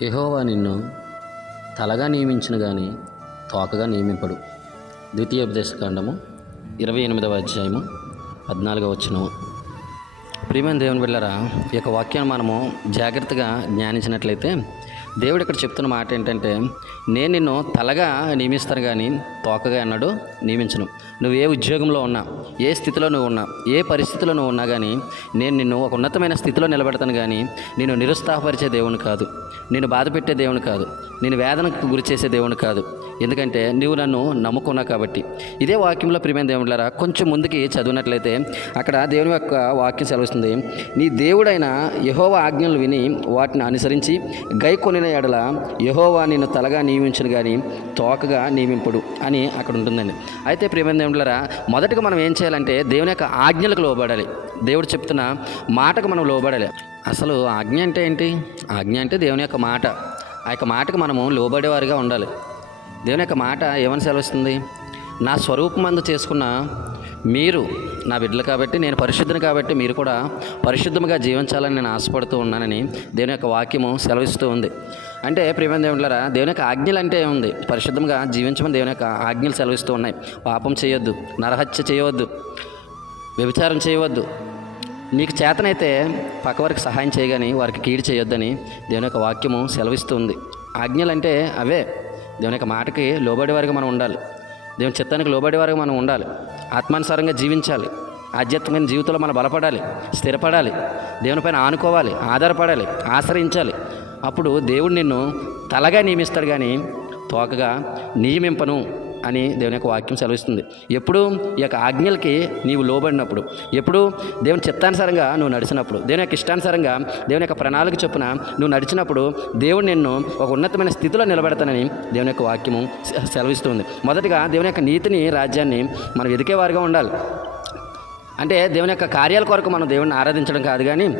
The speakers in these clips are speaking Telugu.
యహోవా నిన్ను తలగా నియమించిన కానీ తోకగా నియమింపడు. ద్వితీయోపదేశకాండము ఇరవై ఎనిమిదవ అధ్యాయము పద్నాలుగవ వచనము. ప్రియమైన దేవుని బిళ్ళరా ఈ యొక్క వాక్యాన్ని మనము జాగ్రత్తగా జ్ఞానించినట్లయితే దేవుడు ఇక్కడ చెప్తున్న మాట ఏంటంటే నేను నిన్ను తలగా నియమిస్తాను కానీ తోకగా అన్నాడు నియమించను. నువ్వు ఏ ఉద్యోగంలో ఉన్నా ఏ స్థితిలో నువ్వు ఉన్నా ఏ పరిస్థితిలో నువ్వు ఉన్నా కానీ నేను నిన్ను ఒక ఉన్నతమైన స్థితిలో నిలబెడతాను కానీ నేను నిరుత్సాహపరిచే దేవుని కాదు. నేను బాధ పెట్టే దేవుని కాదు. నేను వేదనకు గురి చేసే దేవుని కాదు. ఎందుకంటే నువ్వు నన్ను నమ్ముకున్నావు కాబట్టి. ఇదే వాక్యంలో ప్రియమైన దేవుళ్ళారా కొంచెం ముందుకి చదివినట్లయితే అక్కడ దేవుని యొక్క వాక్యం సెలవుస్తుంది. నీ దేవుడైన యహోవా ఆజ్ఞలు విని వాటిని అనుసరించి గై కొనిన ఎడల యహోవా నిన్ను తలగా నియమించను కానీ తోకగా నియమింపుడు అని అక్కడ ఉంటుందండి. అయితే ప్రియమైన దేవుళ్ళారా మొదటగా మనం ఏం చేయాలంటే దేవుని యొక్క ఆజ్ఞలకు లోబడాలి. దేవుడు చెప్తున్న మాటకు మనం లోబడాలి. అసలు ఆజ్ఞ అంటే ఏంటి? ఆజ్ఞ అంటే దేవుని యొక్క మాట. ఆ యొక్క మాటకు మనము లోబడేవారిగా ఉండాలి. దేవుని యొక్క మాట ఏమని సెలవిస్తుంది? నా స్వరూపమందు చేసుకున్న మీరు నా బిడ్డలు కాబట్టి నేను పరిశుద్ధుని కాబట్టి మీరు కూడా పరిశుద్ధముగా జీవించాలని నేను ఆశపడుతూ ఉన్నానని దేవుని యొక్క వాక్యము సెలవిస్తూ ఉంది. అంటే ప్రియమైన దేవుళ్ళారా దేవుని యొక్క ఆజ్ఞలు అంటే ఏముంది? పరిశుద్ధంగా జీవించమని దేవుని యొక్క ఆజ్ఞలు సెలవిస్తూ ఉన్నాయి. పాపం చేయొద్దు నరహత్య చేయవద్దు వ్యభిచారం చేయవద్దు నీకు చేతనైతే పక్కవారికి సహాయం చేయగాని వారికి కీడు చేయొద్దని దేవుని యొక్క వాక్యము సెలవిస్తుంది. ఆజ్ఞలు అంటే అవే. దేవుని యొక్క మాటకి లోబడేవారిగా మనం ఉండాలి. దేవుని చిత్తానికి లోబడేవారిగా మనం ఉండాలి. ఆత్మానుసారంగా జీవించాలి. ఆధ్యాత్మికమైన జీవితంలో మనం బలపడాలి స్థిరపడాలి దేవునిపైన ఆనుకోవాలి ఆధారపడాలి ఆశ్రయించాలి. అప్పుడు దేవుడు నిన్ను తలగా నియమిస్తాడు కానీ తోకగా నియమింపను. అని దేవుని యొక్క వాక్యం సెలవిస్తుంది. ఎప్పుడు ఈ యొక్క ఆజ్ఞలకి నీవు లోబడినప్పుడు ఎప్పుడు దేవుని చిత్తానుసారంగా నువ్వు నడిచినప్పుడు దేవుని యొక్క ఇష్టానుసారంగా దేవుని యొక్క ప్రణాళిక చొప్పున నువ్వు నడిచినప్పుడు దేవుడు నిన్ను ఒక ఉన్నతమైన స్థితిలో నిలబెడతానని దేవుని యొక్క వాక్యము సెలవిస్తుంది. మొదటగా దేవుని యొక్క నీతిని రాజ్యాన్ని మనం ఎదికేవారుగా ఉండాలి. అంటే దేవుని యొక్క కార్యాల కొరకు మనం దేవుడిని ఆరాధించడం కాదు కానీ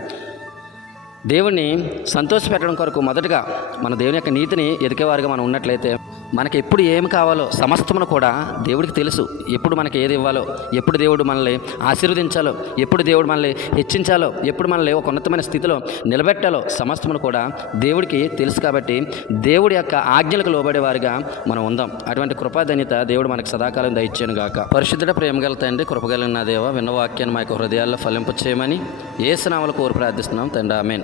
దేవుణ్ణి సంతోషపెట్టడం కొరకు మొదటగా మన దేవుని యొక్క నీతిని ఎదికేవారుగా మనం ఉన్నట్లయితే మనకి ఎప్పుడు ఏమి కావాలో సమస్తమును కూడా దేవుడికి తెలుసు. ఎప్పుడు మనకి ఏది ఇవ్వాలో ఎప్పుడు దేవుడు మనల్ని ఆశీర్వదించాలో ఎప్పుడు దేవుడు మనల్ని హెచ్చించాలో ఎప్పుడు మనల్ని ఒక ఉన్నతమైన స్థితిలో నిలబెట్టాలో సమస్తమును కూడా దేవుడికి తెలుసు కాబట్టి దేవుడి యొక్క ఆజ్ఞలకు లోబడేవారుగా మనం ఉందాం. అటువంటి కృపాధన్యత దేవుడు మనకు సదాకాలం దయచేను గాక. పరిశుద్ధుడ ప్రేమగల తండ్రి కృపగలిగిన దేవ విన్న వాక్యాన్ని మా యొక్క హృదయాల్లో ఫలింపు చేయమని ఏ స్నామలు కోరి ప్రార్థిస్తున్నాం తండ్రి. ఆమెన్.